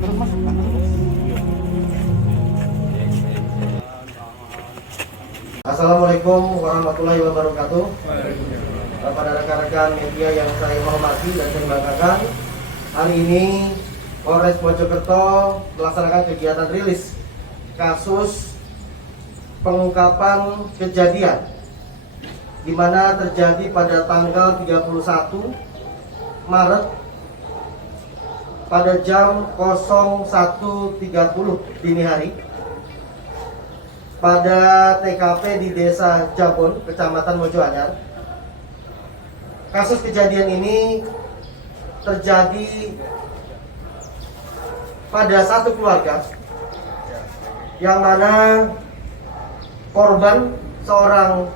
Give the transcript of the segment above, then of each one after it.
terus mas, terus. Assalamualaikum warahmatullahi wabarakatuh. Kepada rekan-rekan media yang saya hormati dan saya banggakan, hari ini Polres Mojokerto melaksanakan kegiatan rilis kasus pengungkapan kejadian di mana terjadi pada tanggal 31 Maret pada jam 01.30 dini hari pada TKP di Desa Jabon, Kecamatan Mojoanyar. Kasus kejadian ini terjadi pada satu keluarga yang mana korban seorang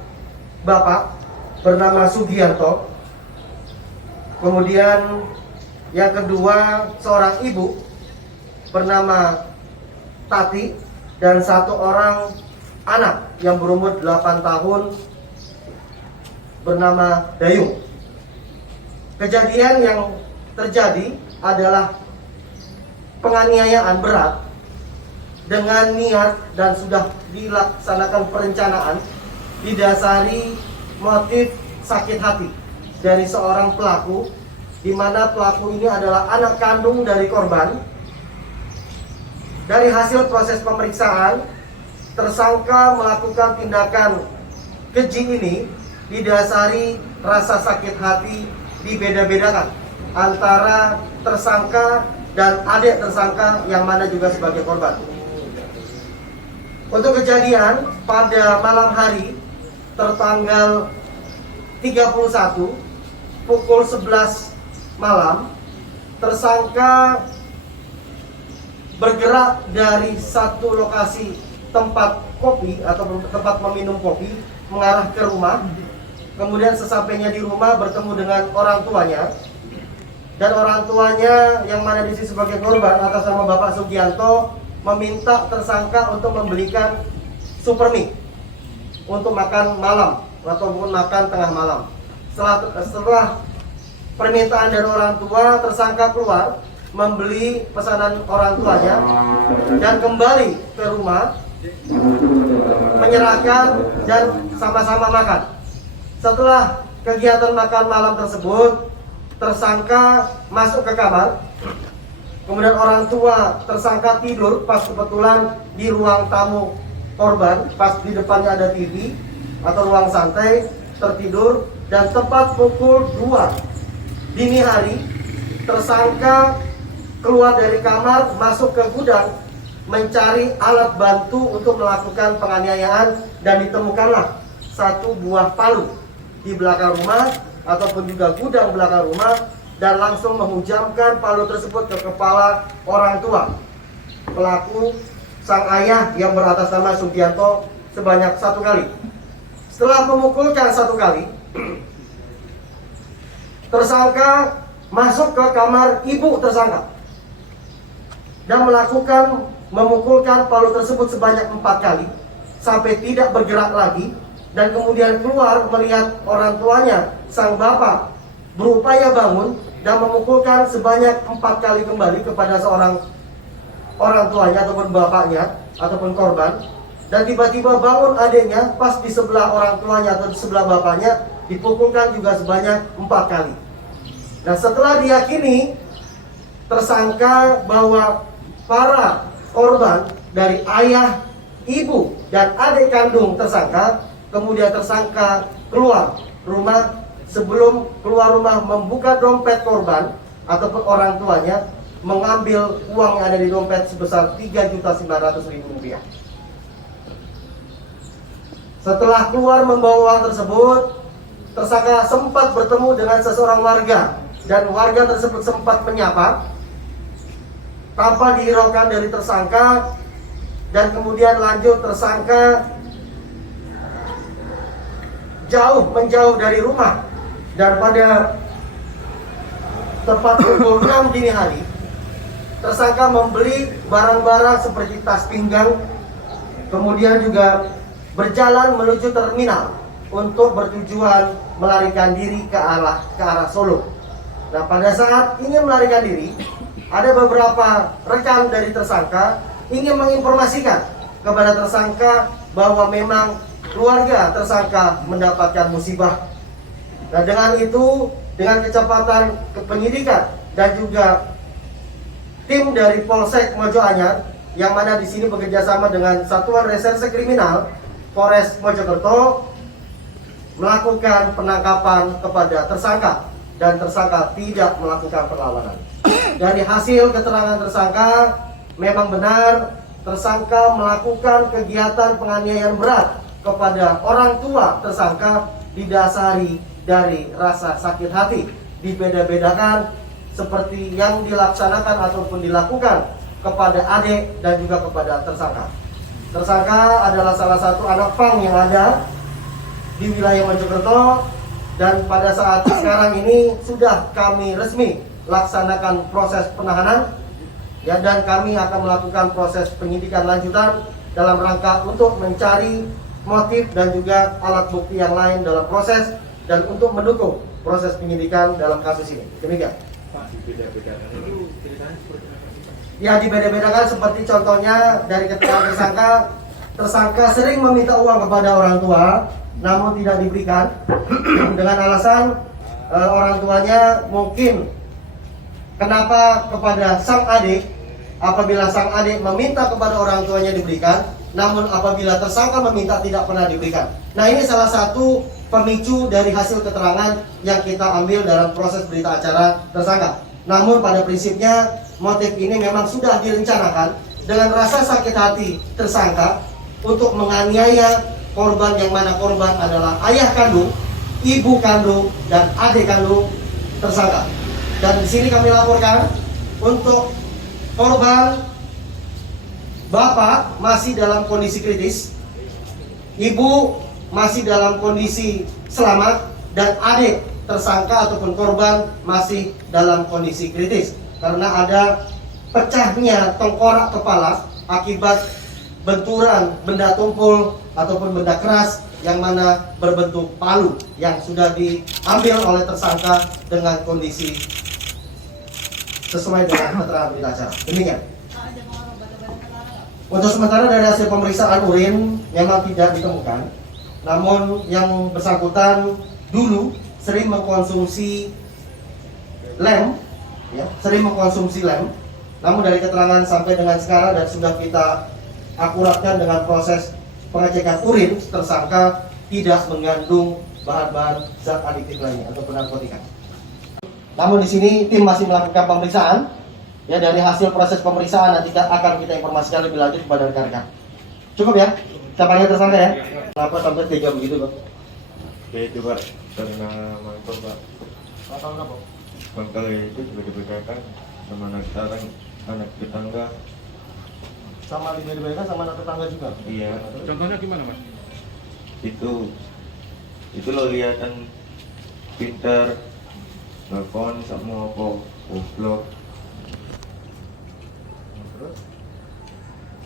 bapak bernama Sugianto, kemudian yang kedua seorang ibu bernama Tati, dan satu orang anak yang berumur 8 tahun bernama Dayung. Kejadian yang terjadi adalah penganiayaan berat dengan niat dan sudah dilaksanakan perencanaan, didasari motif sakit hati dari seorang pelaku, di mana pelaku ini adalah anak kandung dari korban. Dari hasil proses pemeriksaan, tersangka melakukan tindakan keji ini didasari rasa sakit hati dibeda-bedakan antara tersangka dan adik tersangka yang mana juga sebagai korban. Untuk kejadian pada malam hari tertanggal 31 pukul 11 malam, tersangka bergerak dari satu lokasi tempat kopi atau tempat meminum kopi mengarah ke rumah. Kemudian sesampainya di rumah bertemu dengan orang tuanya, dan orang tuanya yang mana di sini sebagai korban atas nama Bapak Sugianto meminta tersangka untuk membelikan supermie untuk makan malam ataupun makan tengah malam. Setelah permintaan dari orang tua, tersangka keluar membeli pesanan orang tuanya dan kembali ke rumah menyerahkan dan sama-sama makan. Setelah kegiatan makan malam tersebut, tersangka masuk ke kamar. Kemudian orang tua tersangka tidur pas kebetulan di ruang tamu korban, pas di depannya ada TV atau ruang santai, tertidur. Dan tepat pukul 2 dini hari, tersangka keluar dari kamar, masuk ke gudang mencari alat bantu untuk melakukan penganiayaan, dan ditemukanlah satu buah palu di belakang rumah ataupun juga gudang belakang rumah, dan langsung menghujamkan palu tersebut ke kepala orang tua pelaku, sang ayah yang beratas nama Sugianto, sebanyak 1 kali. Setelah memukulkan 1 kali, tersangka masuk ke kamar ibu tersangka dan memukulkan palu tersebut sebanyak 4 kali sampai tidak bergerak lagi, dan kemudian keluar melihat orang tuanya, sang bapak, berupaya bangun dan memukulkan sebanyak 4 kali kembali kepada seorang orang tuanya ataupun bapaknya ataupun korban. Dan tiba-tiba bangun adiknya, pas di sebelah orang tuanya atau di sebelah bapaknya, dipukulkan juga sebanyak 4 kali. Dan setelah diyakini tersangka bahwa para korban dari ayah, ibu, dan adik kandung tersangka, kemudian tersangka keluar rumah. Sebelum keluar rumah, membuka dompet korban ataupun orang tuanya, mengambil uang yang ada di dompet sebesar Rp3.900.000. Setelah keluar membawa uang tersebut, tersangka sempat bertemu dengan seseorang warga, dan warga tersebut sempat menyapa tanpa dihiraukan dari tersangka. Dan kemudian lanjut, tersangka menjauh dari rumah, dan pada tepat pukul 6 dini hari, tersangka membeli barang-barang seperti tas pinggang, kemudian juga berjalan menuju terminal untuk bertujuan melarikan diri ke arah Solo. Nah, pada saat ingin melarikan diri, ada beberapa rekan dari tersangka ingin menginformasikan kepada tersangka bahwa memang keluarga tersangka mendapatkan musibah. Nah, dengan itu, dengan kecepatan penyidikan dan juga tim dari Polsek Mojo Anyar yang mana di sini bekerjasama dengan Satuan Reserse Kriminal Polres Mojokerto melakukan penangkapan kepada tersangka dan tersangka tidak melakukan perlawanan. Dari hasil keterangan tersangka, memang benar tersangka melakukan kegiatan penganiayaan berat kepada orang tua tersangka didasari dari rasa sakit hati. Dibeda-bedakan seperti yang dilaksanakan ataupun dilakukan kepada adik dan juga kepada tersangka. Tersangka adalah salah satu anak pang yang ada di wilayah Mojokerto, dan pada saat sekarang ini sudah kami resmi laksanakan proses penahanan ya, dan kami akan melakukan proses penyidikan lanjutan dalam rangka untuk mencari motif dan juga alat bukti yang lain dalam proses dan untuk mendukung proses penyidikan dalam kasus ini. Demikian. Pak, dibeda-bedakan itu ceritanya seperti apa sih, Pak? Ya, dibeda-bedakan seperti contohnya dari keterangan tersangka sering meminta uang kepada orang tua namun tidak diberikan dengan alasan orang tuanya mungkin kenapa kepada sang adik, apabila sang adik meminta kepada orang tuanya diberikan, namun apabila tersangka meminta tidak pernah diberikan. Nah, ini salah satu pemicu dari hasil keterangan yang kita ambil dalam proses berita acara tersangka. Namun pada prinsipnya motif ini memang sudah direncanakan dengan rasa sakit hati tersangka untuk menganiaya korban, yang mana korban adalah ayah kandung, ibu kandung, dan adik kandung tersangka. Dan di sini kami laporkan untuk korban, bapak masih dalam kondisi kritis, ibu masih dalam kondisi selamat, dan adik tersangka ataupun korban masih dalam kondisi kritis karena ada pecahnya tengkorak kepala akibat benturan benda tumpul ataupun benda keras yang mana berbentuk palu yang sudah diambil oleh tersangka dengan kondisi sesuai dengan keterangan berita acara. Demikian. Untuk sementara dari hasil pemeriksaan urin memang tidak ditemukan, namun yang bersangkutan dulu sering mengkonsumsi lem, ya, namun dari keterangan sampai dengan sekarang dan sudah kita akuratkan dengan proses pengecekan urin, tersangka tidak mengandung bahan-bahan zat adiktif lainnya ataupun narkotika. Namun di sini tim masih melakukan pemeriksaan. Ya, dari hasil proses pemeriksaan nanti akan kita informasikan lebih lanjut kepada rekan-rekan. Cukup ya? Kita panggil tersangka ya? Kenapa sampai tega begitu, Pak? Ya itu, Pak, karena mangkal, Pak. Tahu apa? Mangkal itu juga dibedakan sama anak tetangga. Sama dibedakan sama anak tetangga juga? Iya. Contohnya gimana, Mas? Itu lo lihatan pintar, nelfon sama apa, goblok. Terus?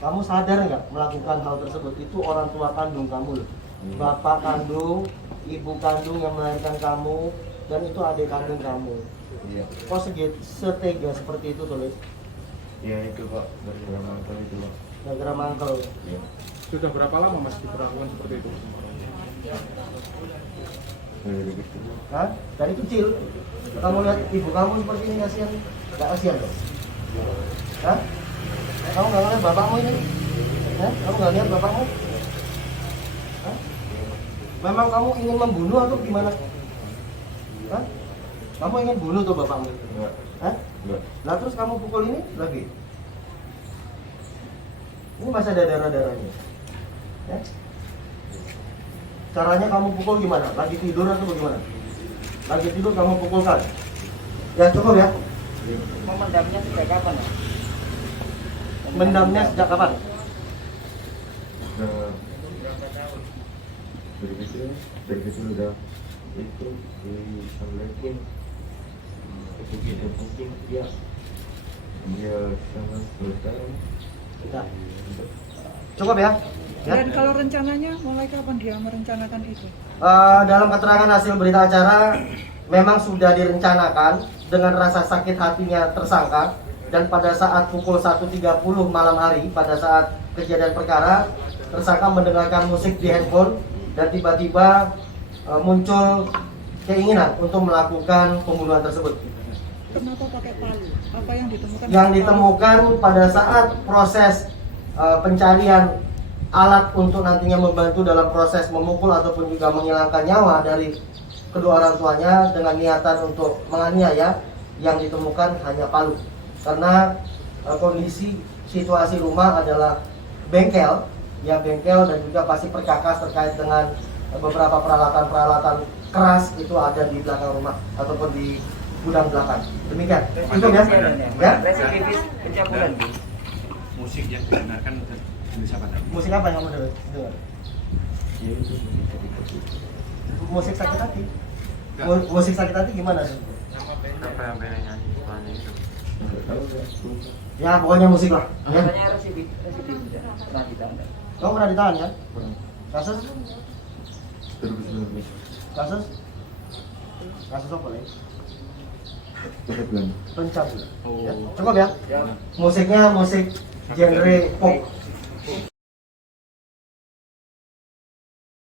Kamu sadar nggak melakukan hal tersebut? Itu orang tua kandung kamu loh. Bapak kandung, ibu kandung yang melahirkan kamu, dan itu adik kandung kamu. Iya. Kok setega seperti itu tulis? Iya itu, Pak, gara-gara mangkal itu, Pak. Gara-gara mangkel. Iya. Sudah berapa lama Mas diperlakukan seperti itu? Gara-gara gitu. Hah? Dari kecil? Kamu lihat ibu kamu seperti ini, kasihan? Nggak kasihan dong? Hah? Kamu nggak lihat bapakmu ini? Hah? Kamu nggak lihat bapakmu? Hah? Memang kamu ingin membunuh atau gimana? Hah? Kamu ingin bunuh tuh bapakmu? Enggak. Hah? Enggak. Lah terus kamu pukul ini lagi? Ini masih ada darah-darahnya. Ya? Caranya kamu pukul gimana? Lagi tidur atau bagaimana? Lagi tidur kamu pukulkan. Ya cukup ya. Memendamnya sejak kapan, Pak? Mendamnya sejak kapan? Nah, dari kecil udah itu disamlekin mungkin dia sangat bertahan. Ya. Cukup ya. Ya. Dan kalau rencananya mulai kapan dia merencanakan itu? Dalam keterangan hasil berita acara memang sudah direncanakan dengan rasa sakit hatinya tersangka dan pada saat pukul 1.30 malam hari, pada saat kejadian perkara, tersangka mendengarkan musik di handphone dan tiba-tiba muncul keinginan untuk melakukan pembunuhan tersebut. Kenapa pakai palu? Apa yang ditemukan? Yang ditemukan pada saat proses pencarian alat untuk nantinya membantu dalam proses memukul ataupun juga menghilangkan nyawa dari kedua orang tuanya dengan niatan untuk menganiaya, yang ditemukan hanya palu. Karena kondisi situasi rumah adalah bengkel, ya bengkel, dan juga pasti perkakas terkait dengan beberapa peralatan-peralatan keras itu ada di belakang rumah ataupun di gudang belakang. Demikian. Itu ya. Ya. Residivis pencabulan. Musik yang didengarkan jenis apa tadi? Musik apa yang kamu dengar? Ya itu musik dari kecil. Musik sakit hati. Musik sakit hati gimana? Apa yang pengen nyanyi soalnya itu? Enggak tahu ya. Lupa. Ya pokoknya musik lah. Ya. Katanya residivis pernah ditangkap. Kamu pernah ditahan kan? Pernah. Kasus? 2019. Kasus? Kasus apa lagi? Pencabulan. Pencabulan. Oh. Ya. Cukup ya? Ya. Musiknya musik genre pop.